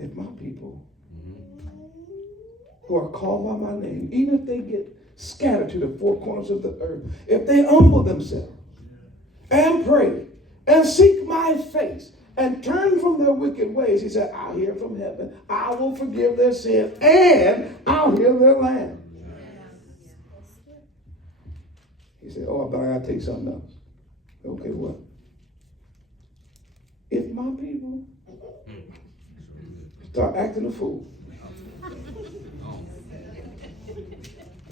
if my people who are called by my name, even if they get scattered to the four corners of the earth, if they humble themselves and pray and seek my face and turn from their wicked ways, he said, I'll hear from heaven, I will forgive their sin, and I'll heal their land. He said, oh, but I gotta tell you something else. Okay, what? If my people start acting a fool,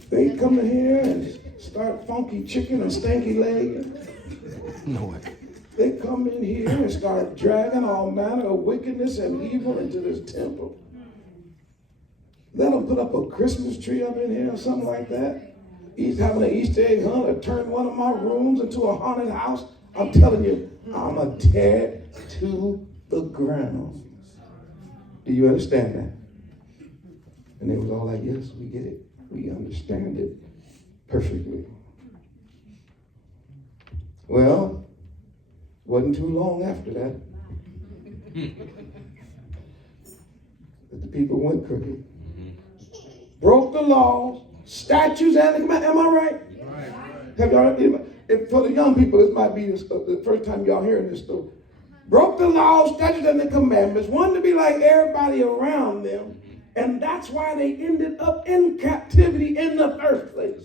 they come in here and start funky chicken and stanky leg. No way. They come in here and start dragging all manner of wickedness and evil into this temple. Let them put up a Christmas tree up in here or something like that. He's having an Easter egg hunt or turn one of my rooms into a haunted house. I'm telling you, I'm a tear to the ground. Do you understand that? And they was all like, yes, we get it. We understand it perfectly. Well, wasn't too long after that that the people went crooked. Broke the laws, statutes, and the commandments. Am I right? Have y'all, for the young people, this might be the first time y'all hearing this story. Broke the laws, statutes, and the commandments, wanted to be like everybody around them, and that's why they ended up in captivity in the first place.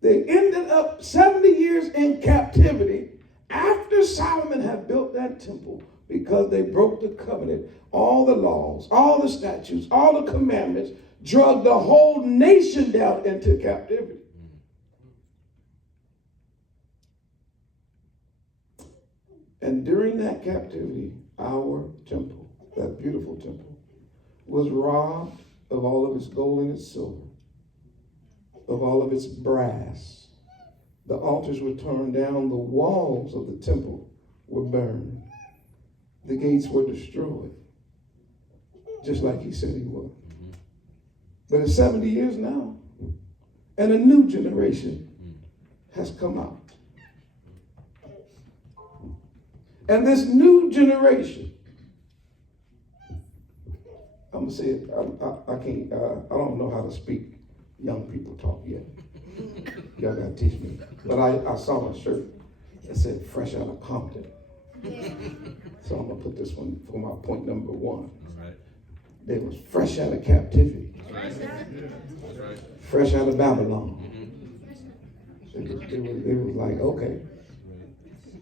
They ended up 70 years in captivity after Solomon had built that temple because they broke the covenant, all the laws, all the statutes, all the commandments, drug the whole nation down into captivity. And during that captivity, our temple, that beautiful temple, was robbed of all of its gold and its silver, of all of its brass. The altars were torn down, the walls of the temple were burned. The gates were destroyed, just like he said he would. But it's 70 years now, and a new generation has come out. And this new generation, I'm gonna say it, I can't, I don't know how to speak young people talk yet. Y'all gotta teach me. But I saw a shirt that said fresh out of Compton. So I'm gonna put this one for my point number one. Right. They was fresh out of captivity. That's right. Fresh out of Babylon. It was like, okay,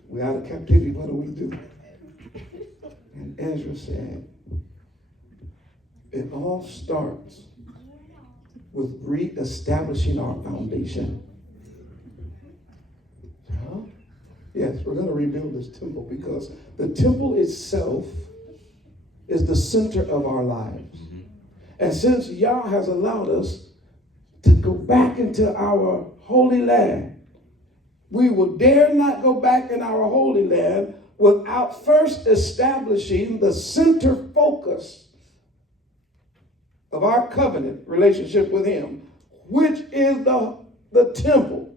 we're out of captivity, what do we do? And Ezra said, it all starts with re-establishing our foundation. Huh? Yes, we're going to rebuild this temple because the temple itself is the center of our lives. And since Yah has allowed us to go back into our holy land, we will dare not go back in our holy land without first establishing the center focus of our covenant relationship with him, which is the temple.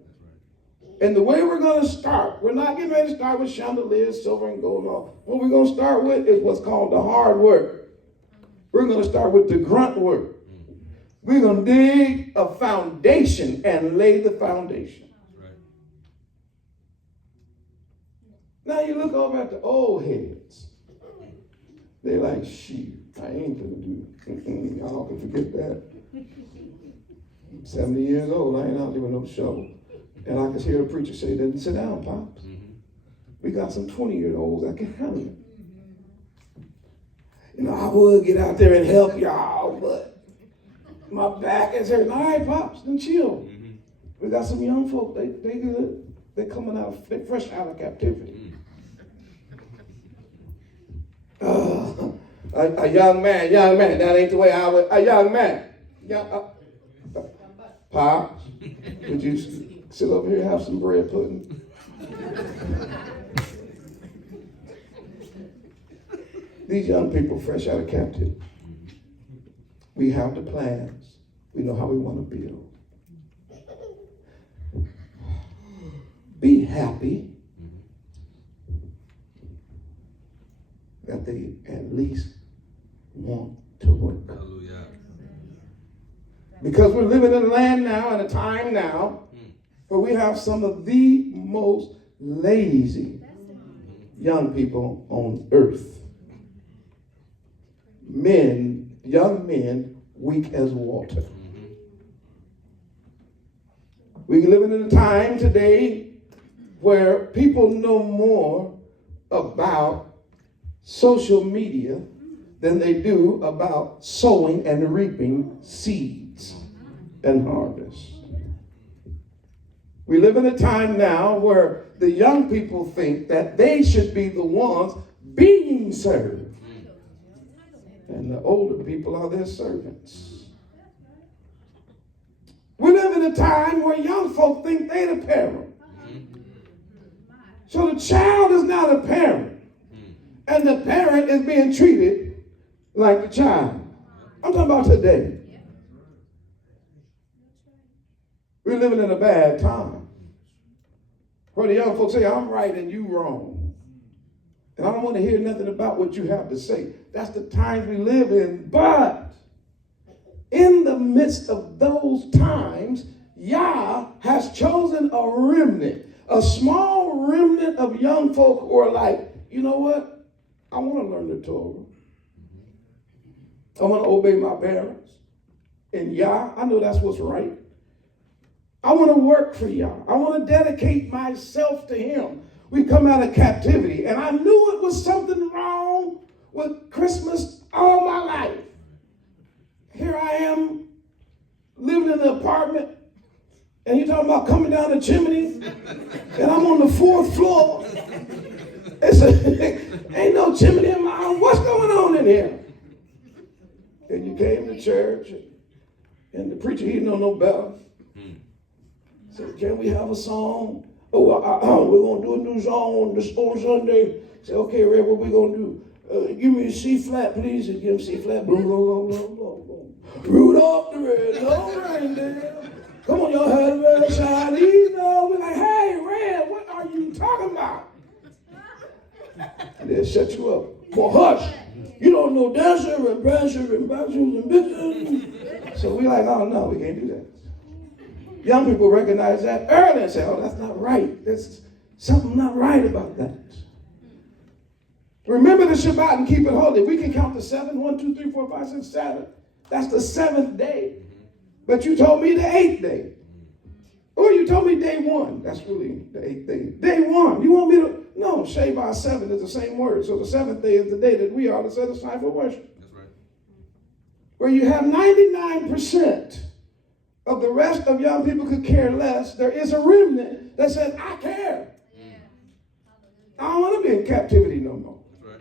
And the way we're going to start, we're not getting ready to start with chandeliers, silver and gold. No. What we're going to start with is what's called the hard work. We're going to start with the grunt work. We're going to dig a foundation and lay the foundation. Now you look over at the old heads. They're like, shoot, I ain't gonna do it. Y'all can forget that. 70 years old, I ain't out there with no shovel. And I can hear the preacher say, "Then sit down, Pops. We got some 20-year-olds that can handle it. You know, I would get out there and help y'all, but my back is hurting. All right, Pops, then chill. We got some young folk, they good. They're coming out, they're fresh out of captivity. A young man, that ain't the way I would, a young man. Pops, would you sit over here and have some bread pudding? These young people fresh out of captivity. We have the plans. We know how we want to build. Be happy Because we're living in a land now and a time now where we have some of the most lazy young people on earth. Men, young men, weak as water. We're living in a time today where people know more about social media than they do about sowing and reaping seeds and harvest. We live in a time now where the young people think that they should be the ones being served, and the older people are their servants. We live in a time where young folk think they're the parent. So the child is not a parent, and the parent is being treated like the child. I'm talking about today. We're living in a bad time where the young folks say, I'm right and you wrong. And I don't want to hear nothing about what you have to say. That's the times we live in. But in the midst of those times, Yah has chosen a remnant, a small remnant of young folk who are like, you know what? I want to learn the Torah. I want to obey my parents. And Yah, I know that's what's right. I want to work for Yah. I want to dedicate myself to him. We come out of captivity, and I knew it was something wrong with Christmas all my life. Here I am living in an apartment, and you're talking about coming down the chimney, and I'm on the 4th floor. Ain't no chimney in my house. What's going on in here? And you came to church, and the preacher, he didn't know no better. Said, can we have a song? We're going to do a new song on Sunday. Say, okay, Red, what we going to do? Give me a C flat, please. And give him C flat. Boom, boom, boom, boom, boom. Rudolph the red-nosed reindeer. Come on, y'all had a red shiny. We're like, hey, Red, what are you talking about? And they'll shut you up. Boy, hush. You don't know dancer and prancer and bouncers and bitches. So we're like, oh, no, we can't do that. Young people recognize that early and say, oh, that's not right. There's something not right about that. Remember the Shabbat and keep it holy. We can count to 7. 1, 2, 3, 4, 5, 6, 7. That's the 7th day. But you told me the 8th day. Or you told me day 1. That's really the 8th day. Day 1. You want me to? No, Shabbat 7 is the same word. So the 7th day is the day that we are to set aside for worship. That's right. Where you have 99%. Of the rest of young people could care less, there is a remnant that says, I care. I don't want to be in captivity no more. Right.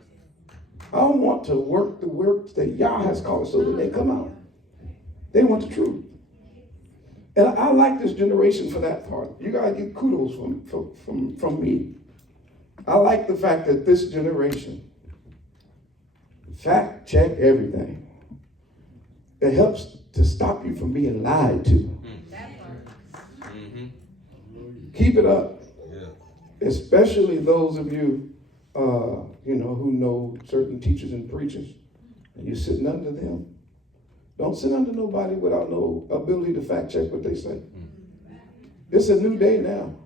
I don't want to work the work that Yah has called us so that they come out. They want the truth. And I like this generation for that part. You got to get kudos from me. I like the fact that this generation fact check everything. It helps to stop you from being lied to. Keep it up. Yeah. Especially those of you, who know certain teachers and preachers, and you're sitting under them. Don't sit under nobody without no ability to fact check what they say. It's a new day now.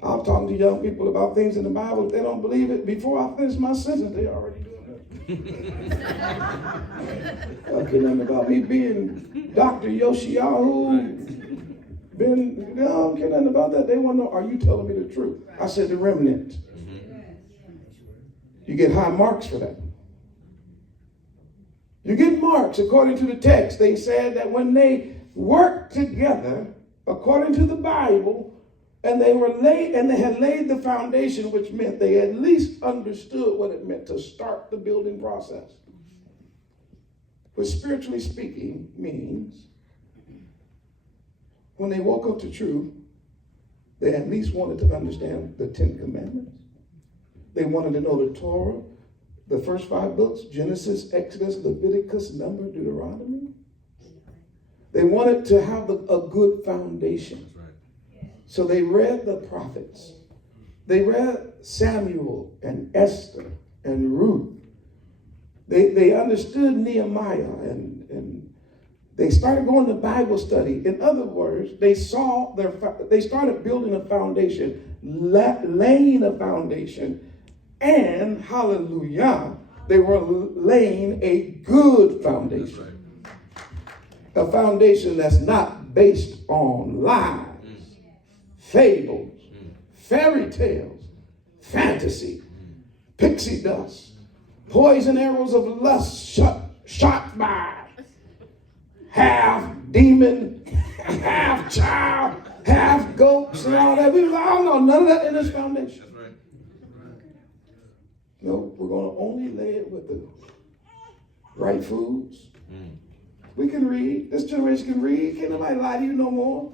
I'm talking to young people about things in the Bible. If they don't believe it, before I finish my sentence, they already doing it. Okay, nothing about me being Dr. Yoshiyahu. I don't care nothing about that. They want to know, are you telling me the truth? I said the remnant. You get high marks for that. You get marks according to the text. They said that when they worked together, according to the Bible, and they had laid the foundation, which meant they at least understood what it meant to start the building process. Which spiritually speaking means when they woke up to truth, they at least wanted to understand the 10 Commandments. They wanted to know the Torah, the first 5 books, Genesis, Exodus, Leviticus, Numbers, Deuteronomy. They wanted to have a good foundation. So they read the prophets. They read Samuel and Esther and Ruth. They understood Nehemiah and They started going to Bible study. In other words, they started building a foundation, laying a foundation, and hallelujah, they were laying a good foundation. A foundation that's not based on lies, fables, fairy tales, fantasy, pixie dust, poison arrows of lust shot by half demon, half child, half goats, and all that. We was like, I don't know none of that in this foundation. That's right. No, we're going to only lay it with the right foods. We can read. This generation can read. Can't nobody lie to you no more.